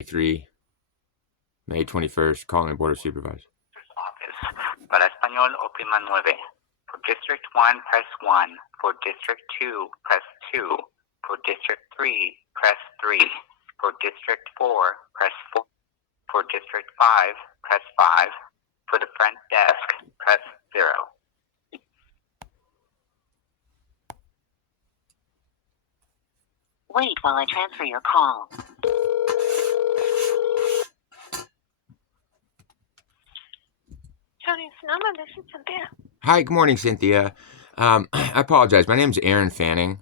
May 21st, calling Board of Supervisors. Office. Para español, oprima 9. For District 1, press 1. For District 2, press 2. For District 3, press 3. For District 4, press 4. For District 5, press 5. For the front desk, press 0. Wait while I transfer your call. County of Sonoma, this is Cynthia. Hi, good morning, Cynthia. I apologize. My name's Aaron Fanning.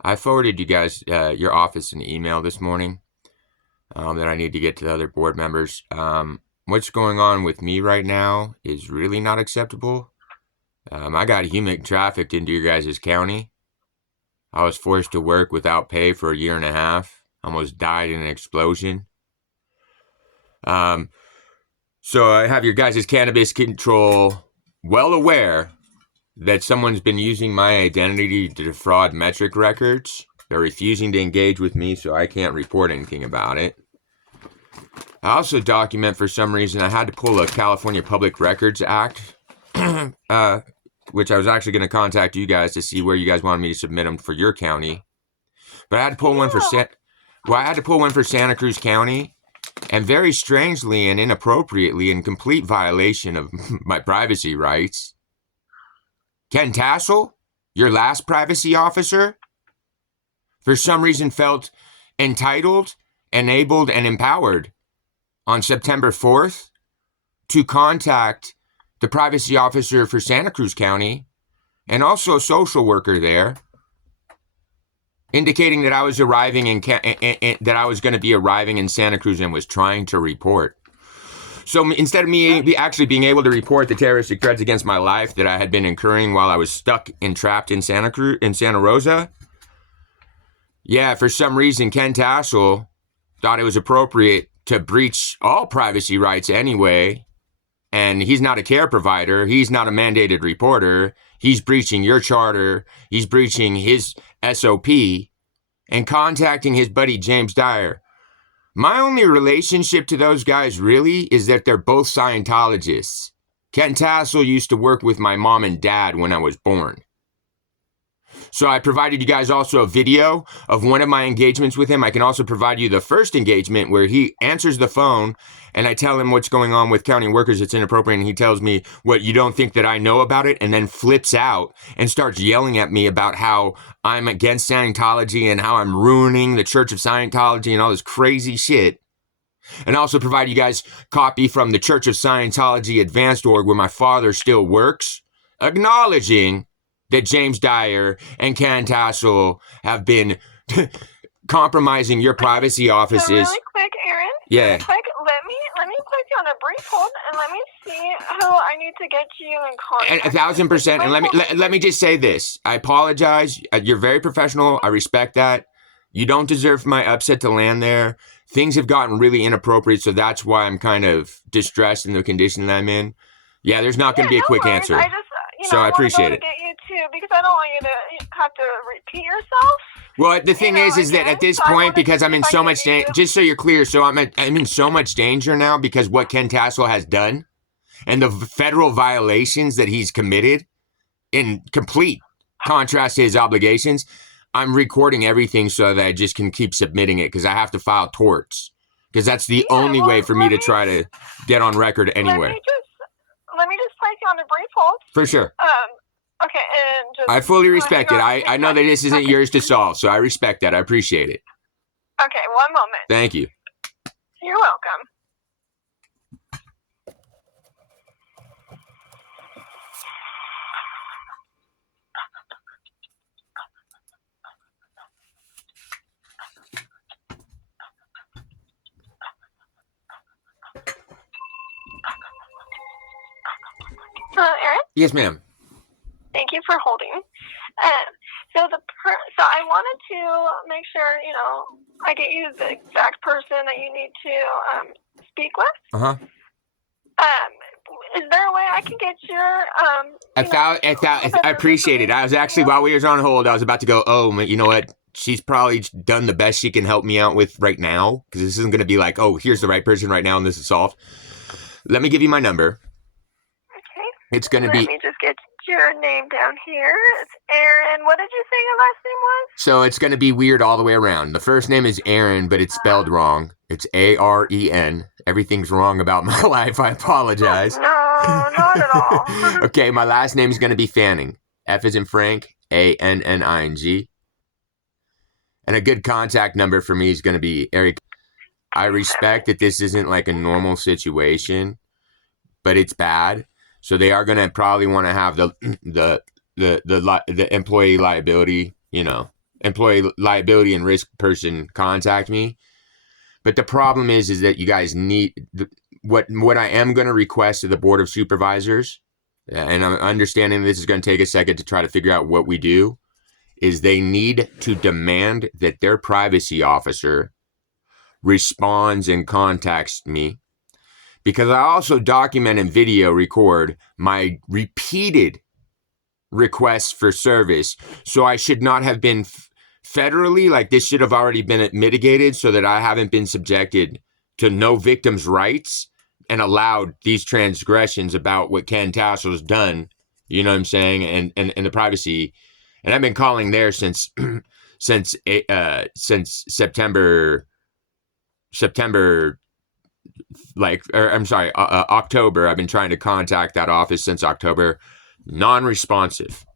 I forwarded you guys your office an email this morning that I need to get to the other board members. What's going on with me right now is really not acceptable. I got human trafficked into your guys' county. I was forced to work without pay for a year and a half. Almost died in an explosion. So I have your guys' cannabis control well aware that someone's been using my identity to defraud metric records. They're refusing to engage with me, so I can't report anything about it. I also document, for some reason, I had to pull a California Public Records Act, which I was actually going to contact you guys to see where you guys wanted me to submit them for your county. But I had to pull one for Santa Cruz County. And very strangely and inappropriately, in complete violation of my privacy rights, Ken Tassel, your last privacy officer, for some reason felt entitled, enabled, and empowered on September 4th to contact the privacy officer for Santa Cruz County and also a social worker there, indicating that I was arriving that I was going to be arriving in Santa Cruz and was trying to report. So instead of me actually being able to report the terroristic threats against my life that I had been incurring while I was stuck and trapped in Santa Rosa, for some reason Ken Tassel thought it was appropriate to breach all privacy rights anyway. And he's not a care provider. He's not a mandated reporter. He's breaching your charter. He's breaching his SOP and contacting his buddy James Dyer. My only relationship to those guys really is that they're both Scientologists. Ken Tassel used to work with my mom and dad when I was born. So I provided you guys also a video of one of my engagements with him. I can also provide you the first engagement where he answers the phone and I tell him what's going on with county workers. It's inappropriate. And he tells me, what, you don't think that I know about it? And then flips out and starts yelling at me about how I'm against Scientology and how I'm ruining the Church of Scientology and all this crazy shit. And I also provide you guys copy from the Church of Scientology Advanced Org where my father still works, acknowledging that James Dyer and Ken Tassel have been compromising your privacy offices. So really quick, Aaron. Yeah. Really quick, let me put you on a brief hold and let me see who I need to get you in contact. And 1,000%. And let me just say this. I apologize. You're very professional. I respect that. You don't deserve my upset to land there. Things have gotten really inappropriate, so that's why I'm kind of distressed in the condition that I'm in. Yeah, there's not going to be a quick answer. I appreciate it. Get you too, because I don't want you to have to repeat yourself. Well, the thing is that at this point, because I'm in so much danger, just so you're clear, so I'm in so much danger now because what Ken Tassel has done and the federal violations that he's committed in complete contrast to his obligations, I'm recording everything so that I just can keep submitting it because I have to file torts because that's the only way for me to try to get on record anywhere. Let me just place you on a brief hold. For sure. Okay, and just... I fully respect it. I know that this isn't yours to solve, so I respect that. I appreciate it. Okay, one moment. Thank you. You're welcome. Aaron? Yes, ma'am. Thank you for holding. So I wanted to make sure, I get you the exact person that you need to speak with. Uh-huh. Is there a way I can get your I appreciate it. I was actually, while we were on hold, I was about to go, oh, you know what? she's probably done the best she can help me out with right now, because this isn't going to be like, oh, here's the right person right now and this is solved. Let me give you my number. Okay. It's going to Let be, me just get your name down here. It's Aaron. What did you say your last name was? so it's going to be weird all the way around. The first name is Aaron, but it's spelled wrong. It's Aren. Everything's wrong about my life. I apologize. No, not at all. Okay, my last name is going to be Fanning. F as in Frank, Anning. And a good contact number for me is going to be Eric. I respect that this isn't like a normal situation, but it's bad. So they are going to probably want to have the employee liability, employee liability and risk person contact me. But the problem is that you guys need what I am going to request of the Board of Supervisors, and I'm understanding this is going to take a second to try to figure out what we do, is they need to demand that their privacy officer responds and contacts me, because I also document and video record my repeated requests for service. So I should not have been federally, like this should have already been mitigated so that I haven't been subjected to no victim's rights and allowed these transgressions about what Ken Tassel's done, you know what I'm saying, and the privacy. And I've been calling there since September, October. I've been trying to contact that office since October. Non-responsive.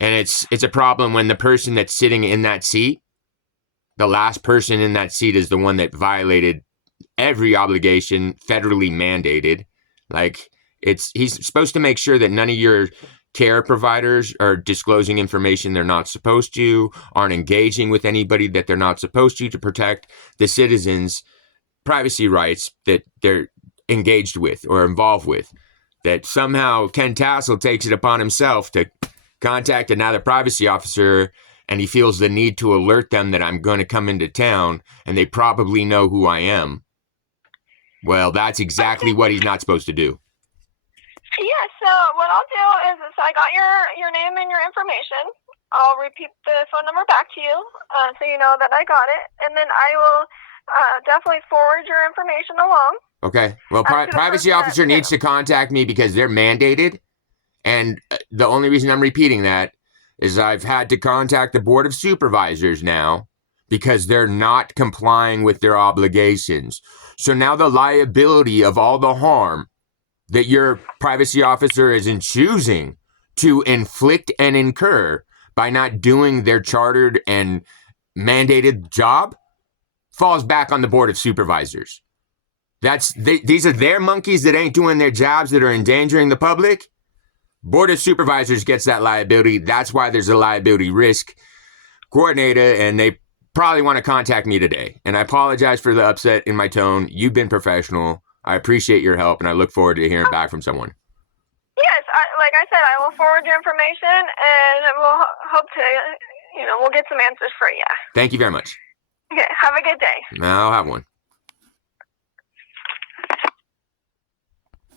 And it's a problem when the person that's sitting in that seat, the last person in that seat, is the one that violated every obligation federally mandated. Like, he's supposed to make sure that none of your care providers are disclosing information they're not supposed to, aren't engaging with anybody that they're not supposed to protect the citizens' privacy rights that they're engaged with or involved with. That somehow Ken Tassel takes it upon himself to contact another privacy officer, and he feels the need to alert them that I'm going to come into town and they probably know who I am. Well, that's exactly what he's not supposed to do. Yeah, so what I'll do is so I got your name and your information. I'll repeat the phone number back to you so you know that I got it. And then I will definitely forward your information along. Okay. Well, privacy officer needs to contact me because they're mandated. And the only reason I'm repeating that is I've had to contact the Board of Supervisors now because they're not complying with their obligations. So now the liability of all the harm that your privacy officer is choosing to inflict and incur by not doing their chartered and mandated job falls back on the Board of Supervisors. These are their monkeys that ain't doing their jobs, that are endangering the public. Board of Supervisors gets that liability. That's why there's a liability risk coordinator, and they probably want to contact me today. And I apologize for the upset in my tone. You've been professional. I appreciate your help, and I look forward to hearing back from someone. Yes, like I said, I will forward your information, and we'll hope to, we'll get some answers for you. Thank you very much. Okay, have a good day. I'll have one.